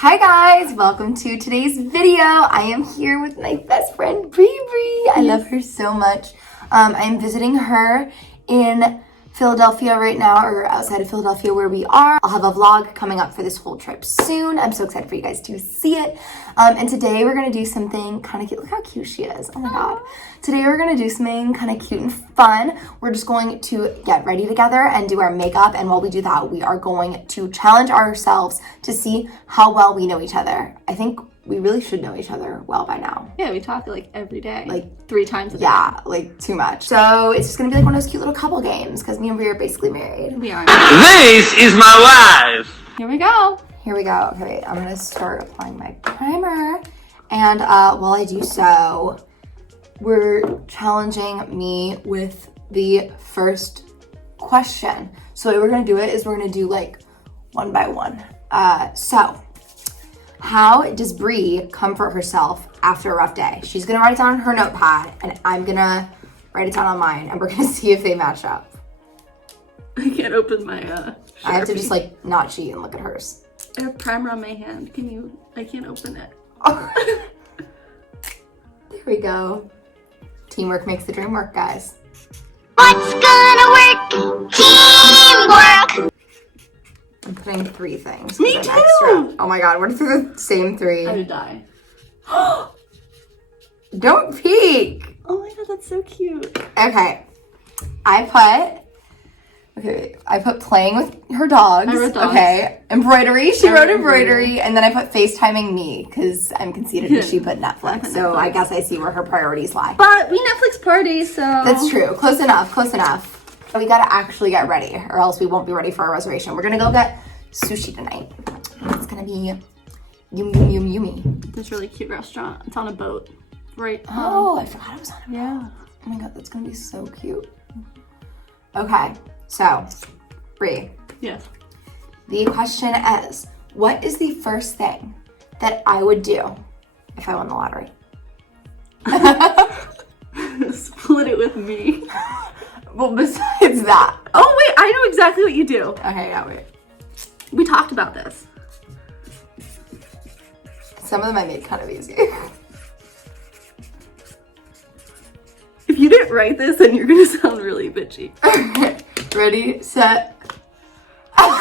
Hi guys, welcome to today's video. I am here with my best friend Bri. I love her so much. I'm visiting her in Philadelphia right now, or outside of Philadelphia where we are. I'll have a vlog coming up for this whole trip soon. I'm so excited for you guys to see it. And today we're gonna do something kind of cute. Look how cute she is. Oh my God. Today we're gonna do something kind of cute and fun. We're just going to get ready together and do our makeup. And while we do that, we are going to challenge ourselves to see how well we know each other. I think we really should know each other well by now. Yeah, we talk like every day. Like 3 times a day. Yeah, like too much. So it's just gonna be like one of those cute little couple games because me and Bri are basically married. We are. This is my wife. Here we go. Here we go. Okay, wait, I'm gonna start applying my primer. And while I do so, we're challenging me with the first question. So the way we're gonna do it is we're gonna do like one by one. So how does Bri comfort herself after a rough day? She's gonna write it down on her notepad and I'm gonna write it down on mine and we're gonna see if they match up. I can't open my I have to just like not cheat and look at hers. I have primer on my hand. I can't open it. There we go. Teamwork makes the dream work, guys. What's gonna work? Teamwork! I'm putting 3 things. Me I'm too! Extra. Oh my God, what if they're the same 3? I would die. Don't peek. Oh my God, that's so cute. Okay. I put playing with her dogs. I wrote dogs. Okay. Embroidery. She I wrote wrote embroidery. And then I put FaceTiming me because I'm conceited and she put Netflix. I put So I Netflix. guess I see where her priorities lie. But we Netflix party, so. That's true. Close enough. Close enough. We gotta actually get ready or else we won't be ready for our reservation. We're gonna go get sushi tonight. And it's gonna be yummy. This really cute restaurant. It's on a boat. Right. Oh, I forgot it was on a Yeah. Oh my God, that's gonna be so cute. Okay, so, Bri, Yes. the question is, what is the first thing that I would do if I won the lottery? Split it with me. Well, besides that. Oh wait, I know exactly what you do. Okay, yeah, wait. We talked about this. Some of them I made kind of easy. If you didn't write this, then you're gonna sound really bitchy. Ready, set. Oh,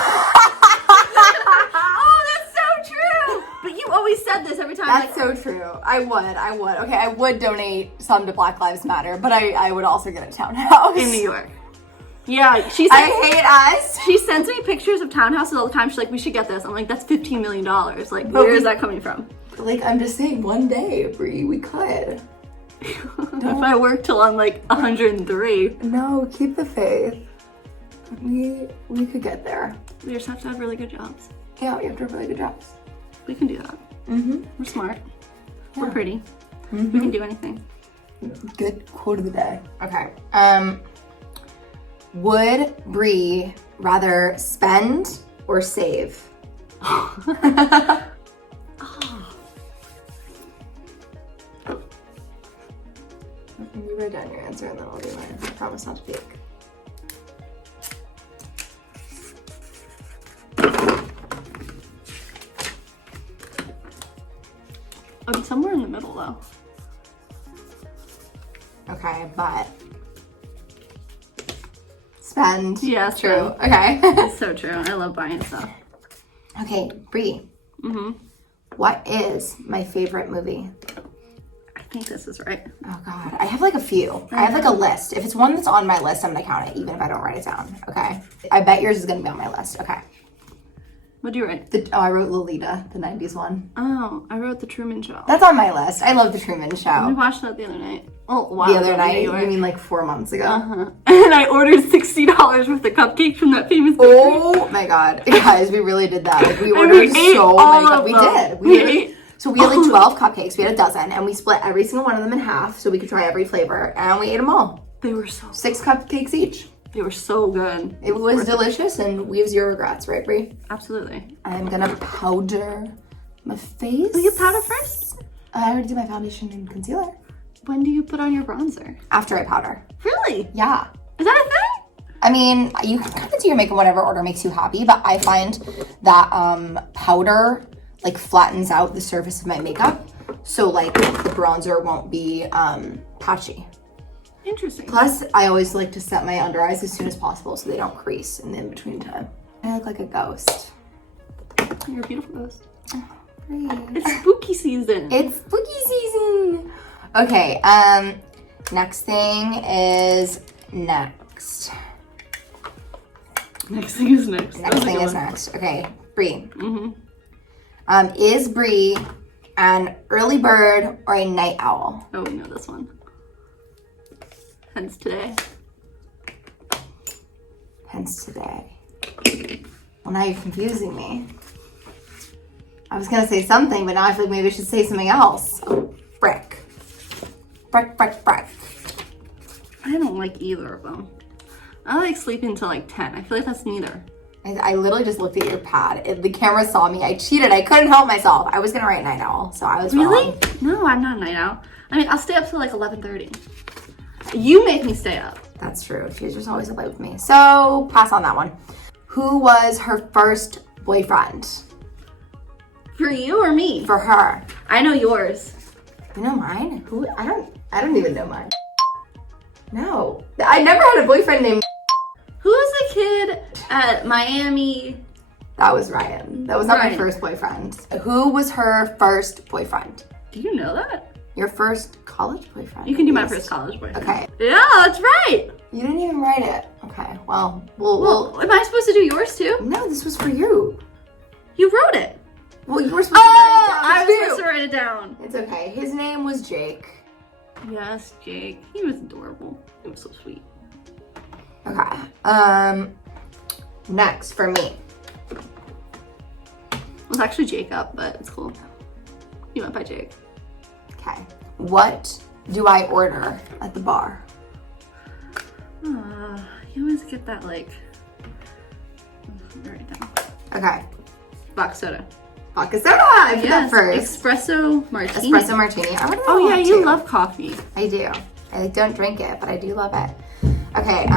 that's so true! But you always said this every time. That's so true. I would. Okay, I would donate some to Black Lives Matter, but I would also get a townhouse. In New York. Yeah, I hate us. she sends me pictures of townhouses all the time. She's like, we should get this. I'm like, that's $15 million. Like, But where is that coming from? Like, I'm just saying, one day, Bri, we could. If I work till I'm like 103. No, keep the faith. We could get there. We just have to have really good jobs. Yeah, we have to have really good jobs. We can do that. Mm-hmm. We're smart. Yeah. We're pretty. We can do anything. Good quote of the day. Okay. Would Bri rather spend or save? You write down your answer and then I'll do mine. I promise not to peek. I'm somewhere in the middle though. Okay, but spend. Yeah, True. spend. Okay. It's so true. I love buying stuff. Okay, Bri. Mm-hmm. What is my favorite movie? I think this is right. Oh God, I have like a few. I have like a list. If it's one that's on my list, I'm gonna count it, even if I don't write it down. Okay. I bet yours is gonna be on my list. Okay. What do you write? I wrote Lolita, the '90s one. Oh, I wrote The Truman Show. That's on my list. I love The Truman We Show. watched that the other night. Oh, wow. The other night, you mean like 4 months ago? Uh-huh. And I ordered $60 worth of cupcakes from that famous bakery. Oh my God, guys, we really did that. Like, we And ordered we ate so all many. of We them. did. We ate So we had like 12 cupcakes. We had a dozen, and we split every single one of them in half so we could try every flavor, and we ate them all. They were so 6 cupcakes each. They were so good. It was delicious, and we have 0 regrets, right, Bri? Absolutely. I'm gonna powder my face. Will you powder first? I already did my foundation and concealer. When do you put on your bronzer? After I powder. Really? Yeah. Is that a thing? I mean, you can kind of do your makeup whatever order makes you happy, but I find that powder like flattens out the surface of my makeup. So like the bronzer won't be patchy. Interesting. Plus, I always like to set my under eyes as soon as possible so they don't crease in the in-between time. I look like a ghost. You're a beautiful ghost. Great. It's spooky season. It's spooky season. Okay, next thing is next. Next thing is next. Next thing is next. Okay, Brie. Mm-hmm. Is Brie an early bird or a night owl? Oh, we know this one. Hence today. Hence today. Well, now you're confusing me. I was gonna say something, but now I feel like maybe I should say something else. Oh, frick. Frick, frick, frick. I don't like either of them. I like sleeping until like 10. I feel like that's neither. I literally just looked at your pad. The camera saw me. I cheated. I couldn't help myself. I was gonna write night owl, so I was Really? wrong. No, I'm not a night owl. I mean, I'll stay up till like 11:30. You make me stay up. That's true. She's just always up late with me. So pass on that one. Who was her first boyfriend? For you or me? For her. I know yours. You know mine? Who? I don't even know mine. No. I never had a boyfriend named. Who was the kid at Miami? That was Ryan. That was not my Ryan. first boyfriend. Who was her first boyfriend? Do you know that? Your first college boyfriend? You can do my Yes. first college boyfriend. Okay. Yeah, that's right. You didn't even write it. Okay. Well, we'll. Well, am I supposed to do yours too? No, this was for you. You wrote it. Well, you were supposed Oh, to I write was it down supposed too. to write it down. It's okay. His name was Jake. Yes, Jake. He was adorable. He was so sweet. Okay. Next for me. It was actually Jacob, but it's cool. He went by Jake. Okay. What do I order at the bar? You always get that like. Write it down. Okay. Box soda. Vodka soda. I did that Yes, first. espresso martini. Espresso martini. I ordered that Oh one yeah, you too. love coffee. I do. I don't drink it, but I do love it. Okay.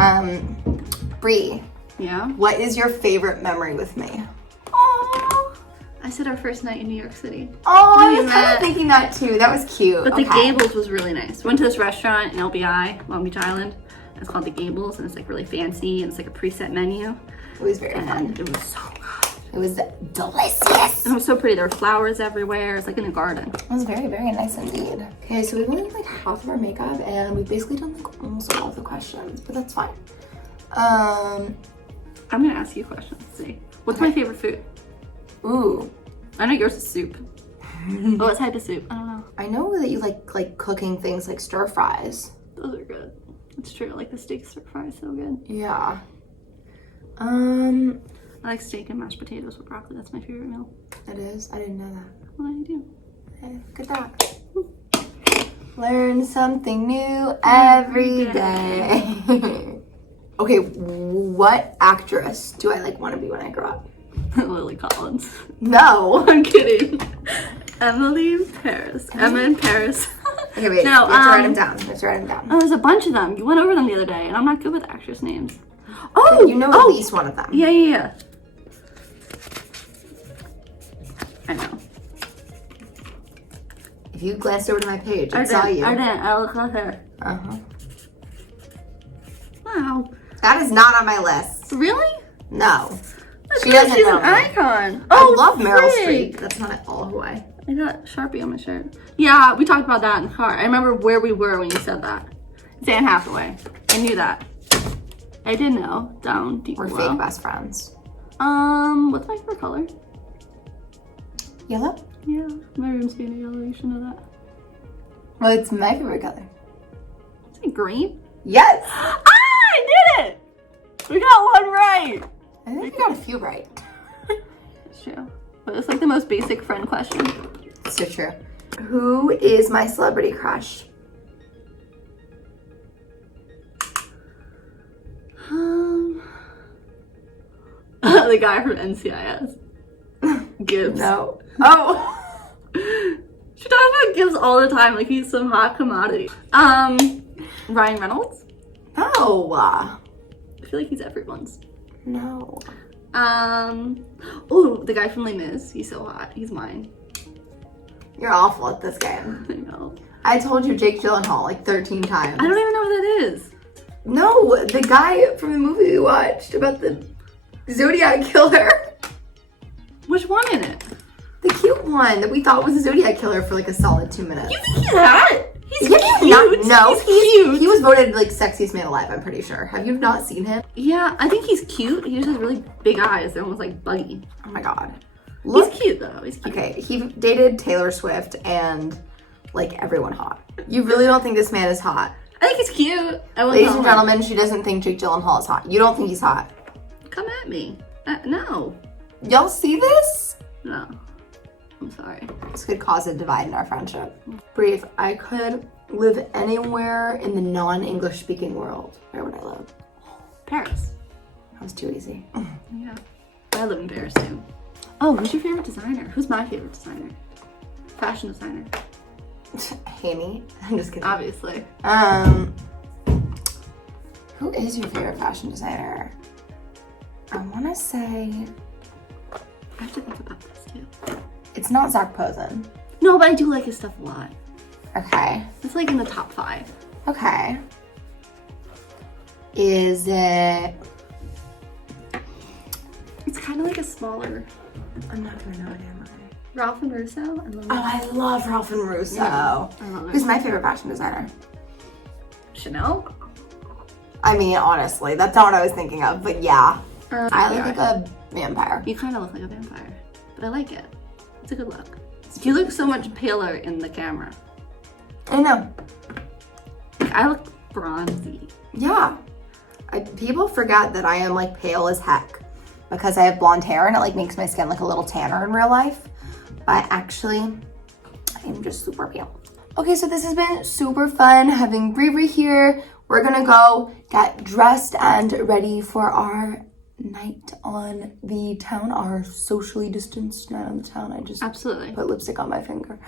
Brie, Yeah. what is your favorite memory with me? Oh. I said our first night in New York City. Oh, I We was kind met. of thinking that too. That was cute. But the Okay. Gables was really nice. Went to this restaurant in LBI, Long Beach Island. It's called the Gables, and it's like really fancy, and it's like a preset menu, It was very fun. and it was so good. It was delicious. And it was so pretty. There were flowers everywhere. It's like in a garden. It was very, very nice indeed. Okay, so we've only done like half of our makeup and we've basically done like almost all of the questions, but that's fine. I'm gonna ask you questions. See, what's my favorite food? Ooh, I know yours is soup. But what type of soup? I don't know. I know that you like cooking things like stir fries. Those are good. It's true. Like the steak stir fry is so good. Yeah. I like steak and mashed potatoes with broccoli. That's my favorite meal. It is. I didn't know that. What do I do? Hey, look at that. Learn something new every day. Okay, what actress do I like want to be when I grow up? Lily Collins. No. I'm kidding. Emily in Paris. Emma in Paris. Okay, wait. No, you have to write them down. You have to write them down. Oh, there's a bunch of them. You went over them the other day, and I'm not good with actress names. Oh, You know at least one of them. Yeah. I know. If you glanced over to my page, I saw you. Arden, I look at her. Uh-huh. Wow. That is not on my list. Really? No. She She's doesn't an know me. icon. I Oh, love Meryl frick. Streep. That's not at all who I... I got Sharpie on my shirt. Yeah, we talked about that in the car. I remember where we were when you said that. It's Anne Hathaway. I knew that. I did know. Down deep We're below. fake best friends. What's my favorite color? Yellow? Yeah, my room's being a yellow. You should know that. Well, it's my favorite color. Is it green? Yes! Ah, I did it! We got one right. I think you got a few right. It's true. But it's like the most basic friend question. So true. Who is my celebrity crush? The guy from NCIS. Gibbs. No. Oh! She talks about Gibbs all the time, like he's some hot commodity. Ryan Reynolds. No. I feel like he's everyone's. No. Oh, the guy from Les Mis. He's so hot. He's mine. You're awful at this game. I know. I told you Jake Gyllenhaal like 13 times. I don't even know who that is. No, the guy from the movie we watched about the Zodiac killer. Which one in it? The cute one that we thought was a Zodiac killer for like a solid 2 minutes. You think he's hot? He's Yeah, cute. no, he's cute. he was voted like sexiest man alive, I'm pretty sure. Have you not seen him? Yeah, I think he's cute. He just has really big eyes. They're almost like buggy. Oh my god. Look. He's cute though. He's cute. Okay, he dated Taylor Swift and like everyone hot. You really don't think this man is hot? I think he's cute. Ladies and gentlemen, she doesn't think Jake Gyllenhaal is hot. You don't think he's hot? Come at me. No. Y'all see this? No. I'm sorry. This could cause a divide in our friendship. Brie, if I could live anywhere in the non-English speaking world, where would I live? Paris. That was too easy. Yeah. I live in Paris too. Oh, who's your favorite designer? Who's my favorite designer? Fashion designer. Haney. I'm just kidding. Obviously. Who is your favorite fashion designer? I want to say I have to think about this too. it's not Zach Posen. No, but I do like his stuff a lot. Okay. It's like in the top 5. Okay. Is it? It's kind of like a smaller I'm not gonna know it, am I? Ralph and Russo. I love Oh, I love Ralph and Russo. Yeah, I love it. Who's my favorite fashion designer? Chanel. I mean, honestly, that's not what I was thinking of, but yeah. I look yeah. like a vampire. You kind of look like a vampire, but I like it. It's a good look. You look so much paler in the camera. I know. Like, I look bronzy. Yeah. People forget that I am like pale as heck because I have blonde hair and it like makes my skin look a little tanner in real life. But actually, I am just super pale. Okay, so this has been super fun having Brie here. We're gonna go get dressed and ready for our night on the town, our socially distanced night on the town. I just Absolutely. put lipstick on my finger.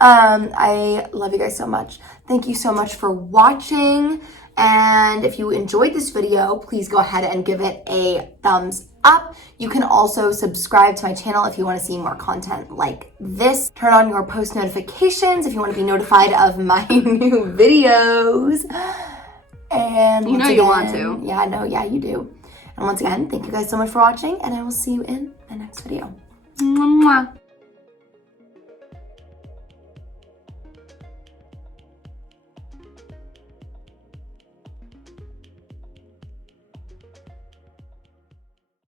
I love you guys so much. Thank you so much for watching. And if you enjoyed this video, please go ahead and give it a thumbs up. You can also subscribe to my channel if you want to see more content like this. Turn on your post notifications if you want to be notified of my new videos. And You know you want to. Yeah, I know. Yeah, you do. And once again, thank you guys so much for watching, and I will see you in the next video. Mwah.